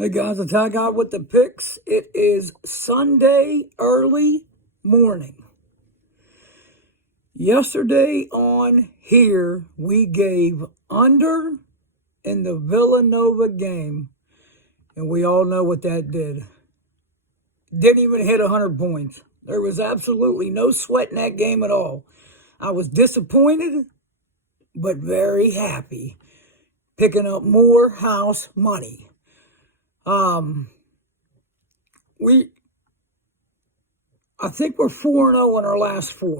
Hey guys, it's Ty Guy with the picks. It is Sunday early morning. Yesterday on here, we gave under in the Villanova game, and we all know what that did. Didn't even hit 100 points. There was absolutely no sweat in that game at all. I was disappointed, but very happy, picking up more house money. I think we're 4-0 in our last four.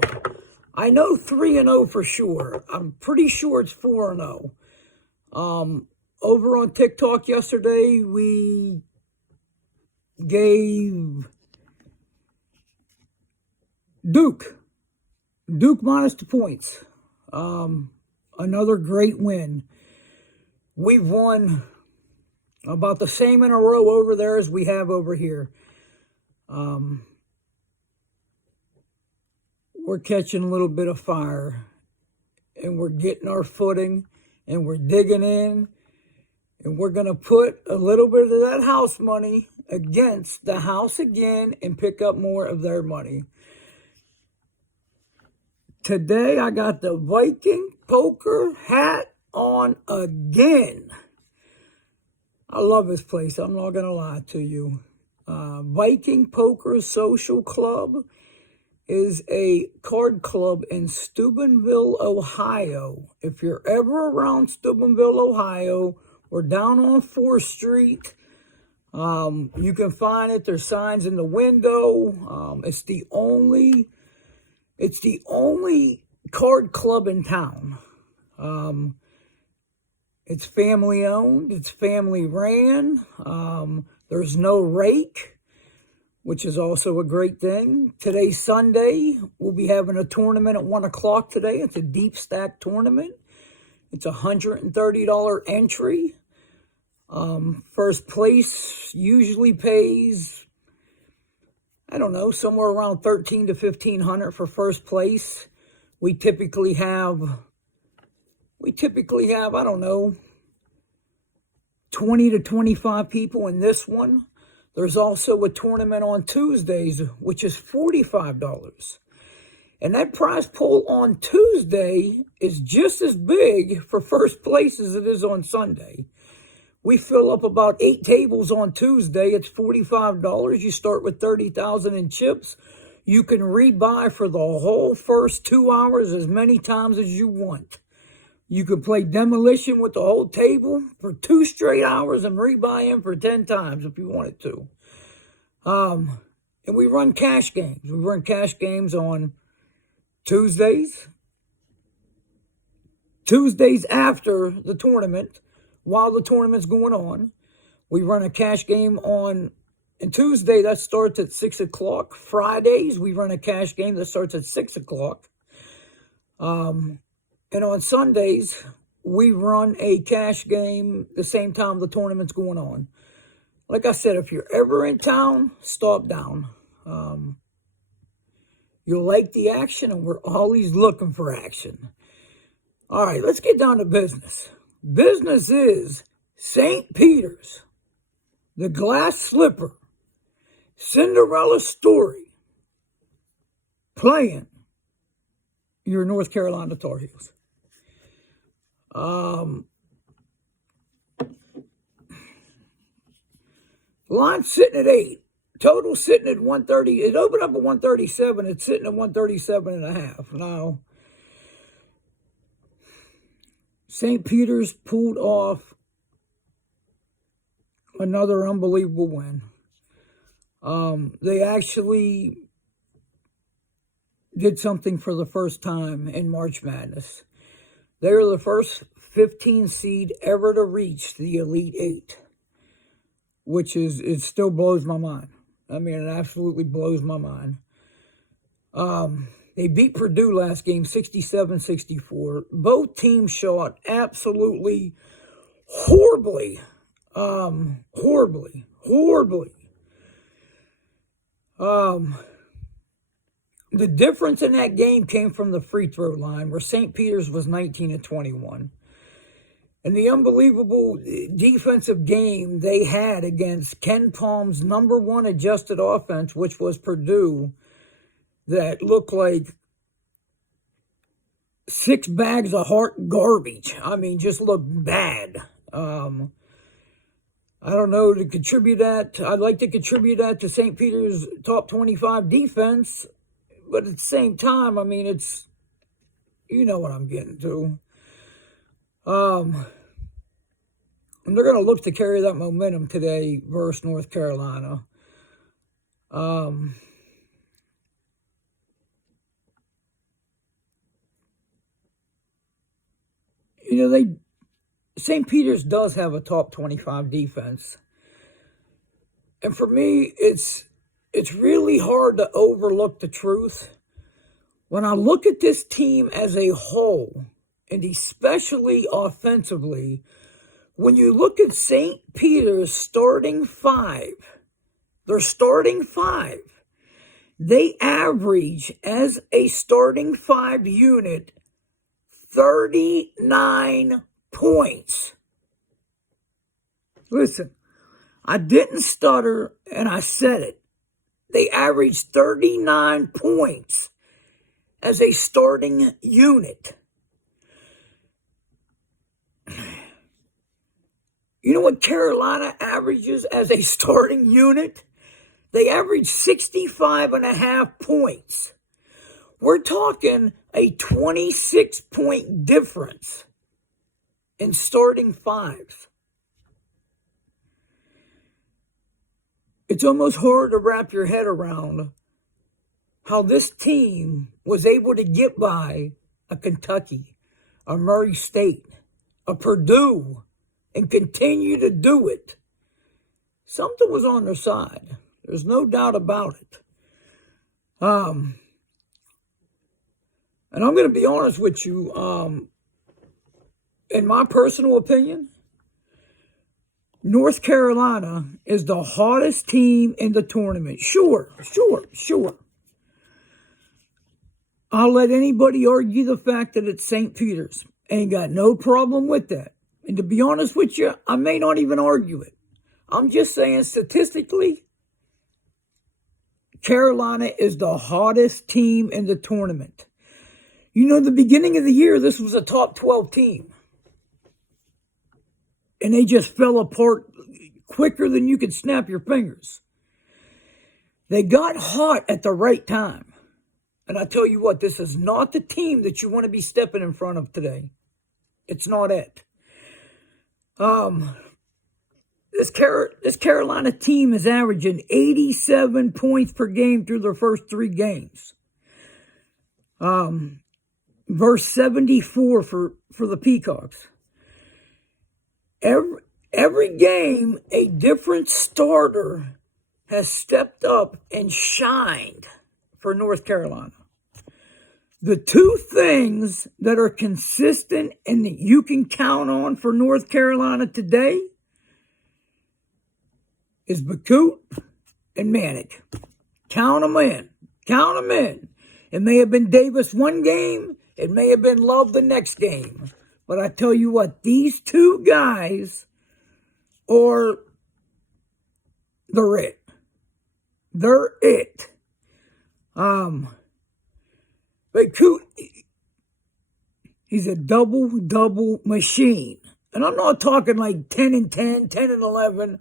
I know 3-0 for sure. I'm pretty sure it's 4-0. Over on TikTok yesterday, we gave Duke minus the points. Another great win. We've won about the same in a row over there as we have over here. We're catching a little bit of fire, and we're getting our footing, and we're digging in, and we're going to put a little bit of that house money against the house again and pick up more of their money. Today, I got the Viking poker hat on again. I love this place. I'm not going to lie to you. Viking Poker Social Club is a card club in Steubenville, Ohio. If you're ever around Steubenville, Ohio, we're down on 4th Street. You can find it. There's signs in the window. It's the only card club in town. It's family owned. It's family ran. There's no rake, which is also a great thing. Today's Sunday. We'll be having a tournament at 1 o'clock today. It's a deep stack tournament. It's a $130 entry. First place usually pays, I don't know, somewhere around $1,300 to $1,500 for first place. We typically have, I don't know, 20 to 25 people in this one. There's also a tournament on Tuesdays, which is $45. And that prize pool on Tuesday is just as big for first place as it is on Sunday. We fill up about 8 tables on Tuesday. It's $45. You start with $30,000 in chips. You can rebuy for the whole first 2 hours as many times as you want. You could play demolition with the whole table for 2 straight hours and rebuy in for 10 times if you wanted to. And we run cash games. We run cash games on Tuesdays. Tuesdays after the tournament, while the tournament's going on. We run a cash game on Tuesday that starts at 6 o'clock. Fridays, we run a cash game that starts at 6 o'clock. And on Sundays, we run a cash game the same time the tournament's going on. Like I said, if you're ever in town, stop down. You'll like the action, and we're always looking for action. All right, let's get down to business. Business is St. Peter's, the Glass Slipper, Cinderella Story, playing your North Carolina Tar Heels. Line sitting at 8. Total sitting at 130. It opened up at 137. It's sitting at 137.5. Now, St. Peter's pulled off another unbelievable win. They actually did something for the first time in March Madness. They are the first 15 seed ever to reach the Elite Eight, which it still blows my mind. I mean, it absolutely blows my mind. They beat Purdue last game 67-64. Both teams shot absolutely horribly. Horribly. The difference in that game came from the free throw line, where St. Peter's was 19-21. and the unbelievable defensive game they had against Ken Palm's number one adjusted offense, which was Purdue, that looked like 6 bags of heart garbage. I mean, just looked bad. I don't know to contribute that. I'd like to contribute that to St. Peter's top 25 defense, but at the same time, I mean, it's, you know what I'm getting to. And they're going to look to carry that momentum today versus North Carolina. St. Peter's does have a top 25 defense. And for me, it's really hard to overlook the truth. When I look at this team as a whole, and especially offensively, when you look at St. Peter's starting 5, their starting 5, they average as a starting 5 unit 39 points. Listen, I didn't stutter and I said it. They average 39 points as a starting unit. You know what Carolina averages as a starting unit? They average 65.5 points. We're talking a 26-point difference in starting 5s. It's almost hard to wrap your head around how this team was able to get by a Kentucky, a Murray State, a Purdue, and continue to do it. Something was on their side. There's no doubt about it. And I'm going to be honest with you. In my personal opinion, North Carolina is the hottest team in the tournament. Sure. I'll let anybody argue the fact that it's St. Peter's. Ain't got no problem with that. And to be honest with you, I may not even argue it. I'm just saying statistically, Carolina is the hottest team in the tournament. You know, the beginning of the year, this was a top 12 team. And they just fell apart quicker than you could snap your fingers. They got hot at the right time. And I tell you what, this is not the team that you want to be stepping in front of today. It's not it. This Carolina team is averaging 87 points per game through their first 3 games. Verse 74 for the Peacocks. Every game, a different starter has stepped up and shined for North Carolina. The 2 things that are consistent and that you can count on for North Carolina today is Bakut and Manick. Count them in. It may have been Davis one game. It may have been Love the next game. But I tell you what, these 2 guys they're it. They're it. Bakut, he's a double machine. And I'm not talking like 10 and 10, 10 and 11.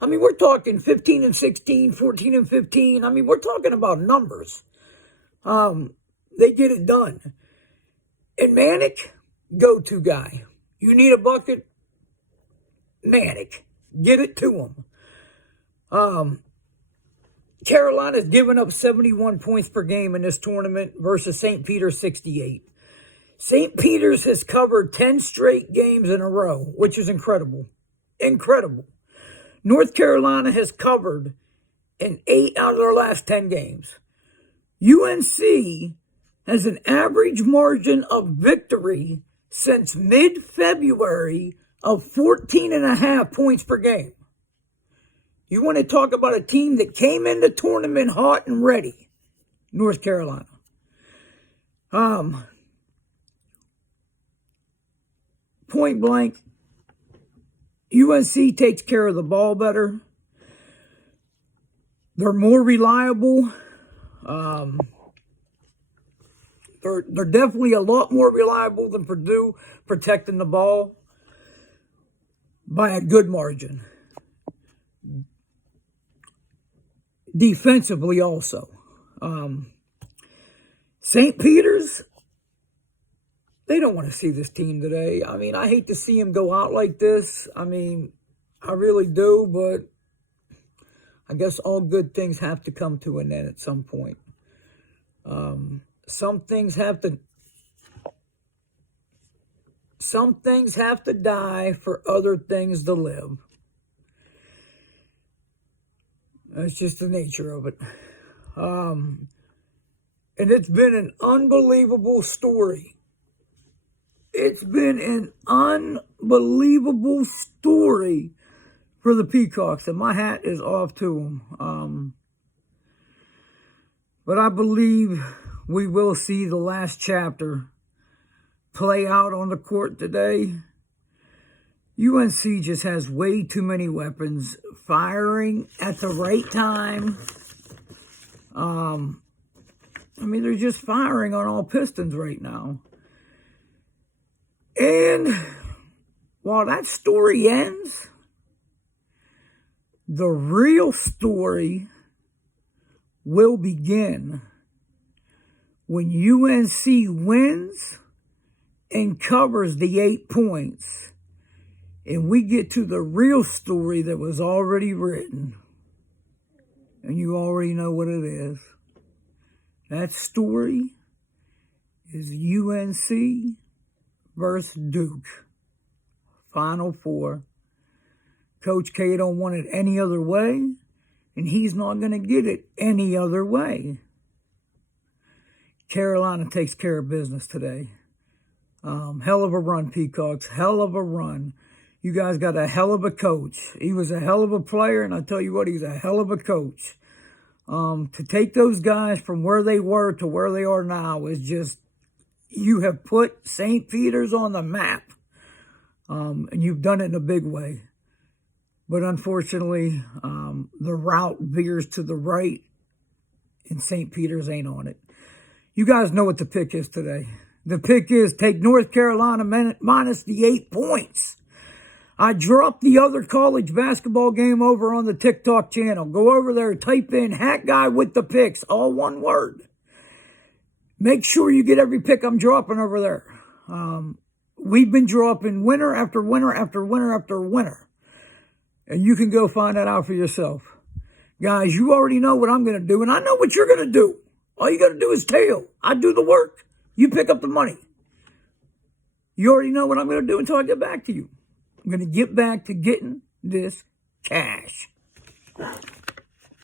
I mean, we're talking 15 and 16, 14 and 15. I mean, we're talking about numbers. They get it done. And Manick, go-to guy. You need a bucket? Manick. Get it to him. Carolina's given up 71 points per game in this tournament versus St. Peter's 68. St. Peter's has covered 10 straight games in a row, which is incredible. Incredible. North Carolina has covered in 8 out of their last 10 games. UNC has an average margin of victory since mid-February of 14.5 points per game. You want to talk about a team that came in the tournament hot and ready? North Carolina. Point blank, UNC takes care of the ball better. They're more reliable. They're definitely a lot more reliable than Purdue protecting the ball by a good margin. Defensively also. St. Peter's, they don't want to see this team today. I mean, I hate to see them go out like this. I mean, I really do, but I guess all good things have to come to an end at some point. Some things have to die for other things to live. That's just the nature of it. And it's been an unbelievable story. It's been an unbelievable story for the Peacocks, and my hat is off to them. But I believe we will see the last chapter play out on the court today. UNC just has way too many weapons, firing at the right time. I mean, they're just firing on all pistons right now. And while that story ends, the real story will begin when UNC wins and covers the 8 points. And we get to the real story that was already written. And you already know what it is. That story is UNC versus Duke. Final Four. Coach K don't want it any other way, and he's not going to get it any other way. Carolina takes care of business today. Hell of a run, Peacocks. Hell of a run. You guys got a hell of a coach. He was a hell of a player, and I tell you what, he's a hell of a coach. To take those guys from where they were to where they are now is just, you have put St. Peter's on the map. And you've done it in a big way. But unfortunately, the route veers to the right, and St. Peter's ain't on it. You guys know what the pick is today. The pick is take North Carolina minus the 8 points. I dropped the other college basketball game over on the TikTok channel. Go over there, type in Hat Guy with the picks, all one word. Make sure you get every pick I'm dropping over there. We've been dropping winner after winner after winner after winner. And you can go find that out for yourself. Guys, you already know what I'm going to do, and I know what you're going to do. All you got to do is tail. I do the work. You pick up the money. You already know what I'm going to do until I get back to you. I'm going to get back to getting this cash.